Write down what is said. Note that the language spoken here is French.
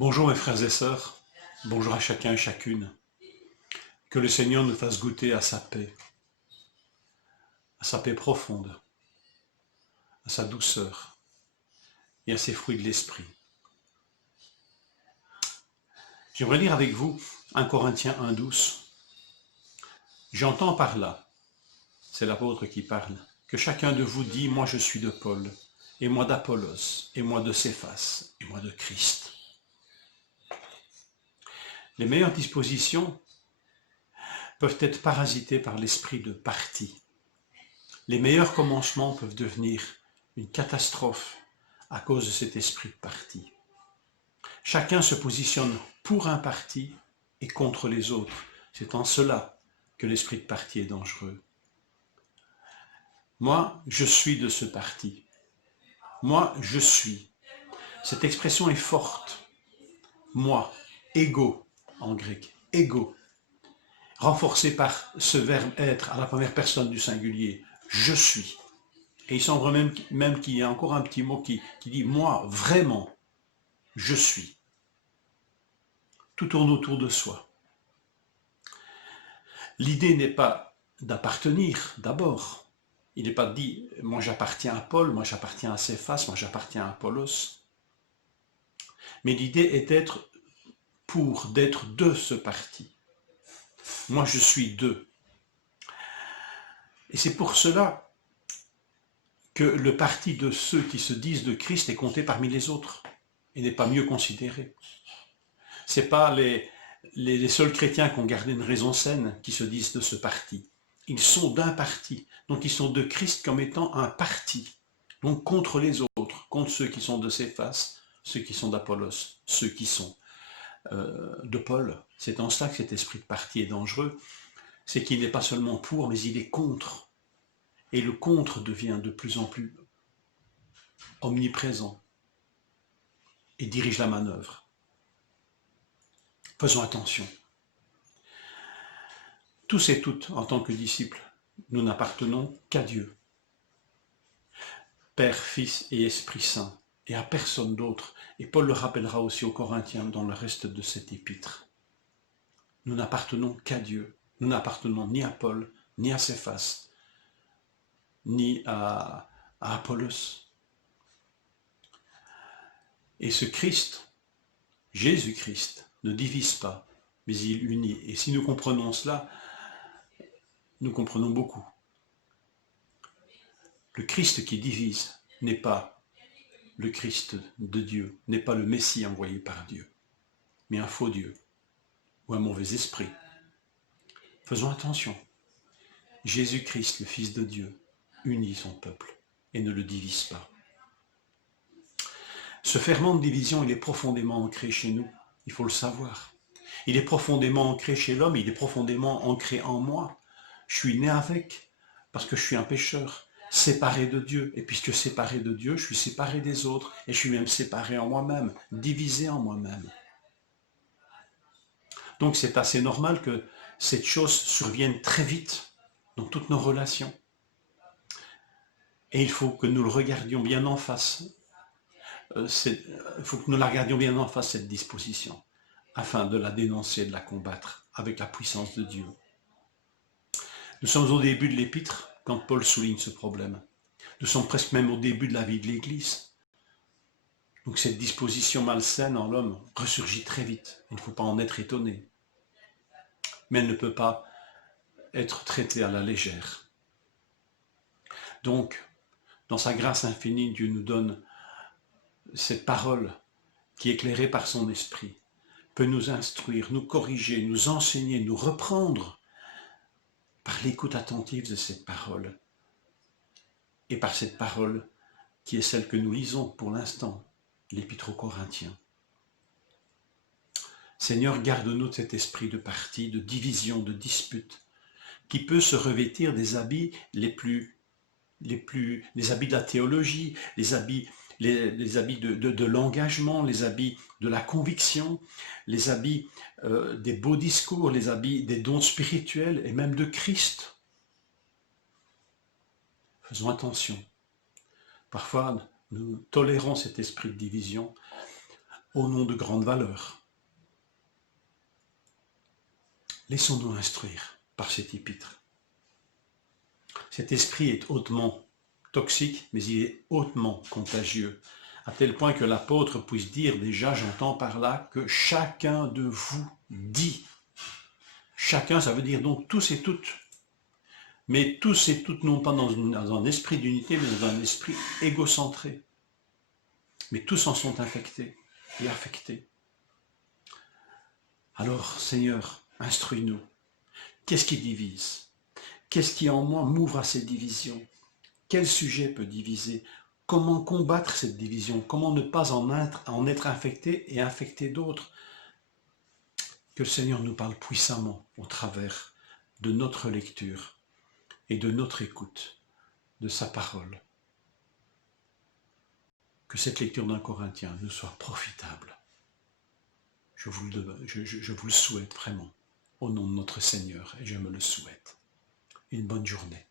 Bonjour mes frères et sœurs, bonjour à chacun et chacune. Que le Seigneur nous fasse goûter à sa paix profonde, à sa douceur et à ses fruits de l'esprit. J'aimerais lire avec vous 1 Corinthiens 1,12. J'entends par là, c'est l'apôtre qui parle, que chacun de vous dit, moi je suis de Paul, et moi d'Apollos, et moi de Céphas, et moi de Christ. Les meilleures dispositions peuvent être parasitées par l'esprit de parti. Les meilleurs commencements peuvent devenir une catastrophe à cause de cet esprit de parti. Chacun se positionne pour un parti et contre les autres. C'est en cela que l'esprit de parti est dangereux. Moi, je suis de ce parti. Moi, je suis. Cette expression est forte. Moi, ego en grec, ego, renforcé par ce verbe être à la première personne du singulier, je suis. Et il semble même qu'il y a encore un petit mot qui dit moi, vraiment, je suis. Tout tourne autour de soi. L'idée n'est pas d'appartenir d'abord. Il n'est pas dit moi j'appartiens à Paul, moi j'appartiens à Céphas, moi j'appartiens à Apollos. Mais l'idée est d'être de ce parti. Moi je suis d'eux. Et c'est pour cela que le parti de ceux qui se disent de Christ est compté parmi les autres et n'est pas mieux considéré. Ce n'est pas les seuls chrétiens qui ont gardé une raison saine qui se disent de ce parti. Ils sont d'un parti, donc ils sont de Christ comme étant un parti, donc contre les autres, contre ceux qui sont de Céphas, ceux qui sont d'Apollos, ceux qui sont de Paul. C'est en cela que cet esprit de parti est dangereux, c'est qu'il n'est pas seulement pour, mais il est contre. Et le contre devient de plus en plus omniprésent et dirige la manœuvre. Faisons attention. Tous et toutes, en tant que disciples, nous n'appartenons qu'à Dieu. Père, Fils et Esprit Saint, et à personne d'autre. Et Paul le rappellera aussi aux Corinthiens dans le reste de cet épître. Nous n'appartenons qu'à Dieu. Nous n'appartenons ni à Paul, ni à Céphas, ni à Apollos. Et ce Christ, Jésus-Christ, ne divise pas, mais il unit. Et si nous comprenons cela, nous comprenons beaucoup. Le Christ qui divise n'est pas le Christ de Dieu, n'est pas le Messie envoyé par Dieu, mais un faux Dieu ou un mauvais esprit. Faisons attention. Jésus-Christ, le Fils de Dieu, unit son peuple et ne le divise pas. Ce ferment de division, il est profondément ancré chez nous, il faut le savoir. Il est profondément ancré chez l'homme, il est profondément ancré en moi. Je suis né avec, parce que je suis un pécheur, séparé de Dieu. Et puisque séparé de Dieu, je suis séparé des autres, et je suis même séparé en moi-même, divisé en moi-même. Donc c'est assez normal que cette chose survienne très vite dans toutes nos relations. Et il faut que nous le regardions bien en face. Il faut que nous la regardions bien en face, cette disposition, afin de la dénoncer, de la combattre avec la puissance de Dieu. Nous sommes au début de l'épître quand Paul souligne ce problème. Nous sommes presque même au début de la vie de l'Église. Donc cette disposition malsaine en l'homme ressurgit très vite. Il ne faut pas en être étonné. Mais elle ne peut pas être traitée à la légère. Donc, dans sa grâce infinie, Dieu nous donne cette parole qui, éclairée par son esprit, peut nous instruire, nous corriger, nous enseigner, nous reprendre par l'écoute attentive de cette parole et par cette parole qui est celle que nous lisons pour l'instant, l'Épître aux Corinthiens. Seigneur, garde-nous de cet esprit de parti, de division, de dispute, qui peut se revêtir des habits les habits de la théologie, les habits de l'engagement, les habits de la conviction, les habits des beaux discours, les habits des dons spirituels et même de Christ. Faisons attention. Parfois, nous tolérons cet esprit de division au nom de grandes valeurs. Laissons-nous instruire par cet épître. Cet esprit est hautement toxique, mais il est hautement contagieux, à tel point que l'apôtre puisse dire déjà, j'entends par là, que chacun de vous dit. Chacun, ça veut dire donc tous et toutes. Mais tous et toutes, non pas dans un esprit d'unité, mais dans un esprit égocentré. Mais tous en sont infectés et affectés. Alors, Seigneur, instruis-nous. Qu'est-ce qui divise? Qu'est-ce qui en moi m'ouvre à ces divisions? Quel sujet peut diviser? Comment combattre cette division? Comment ne pas en être infecté et infecter d'autres? Que le Seigneur nous parle puissamment au travers de notre lecture et de notre écoute de sa parole. Que cette lecture d'un Corinthien nous soit profitable. Je vous le souhaite vraiment, au nom de notre Seigneur, et je me le souhaite. Une bonne journée.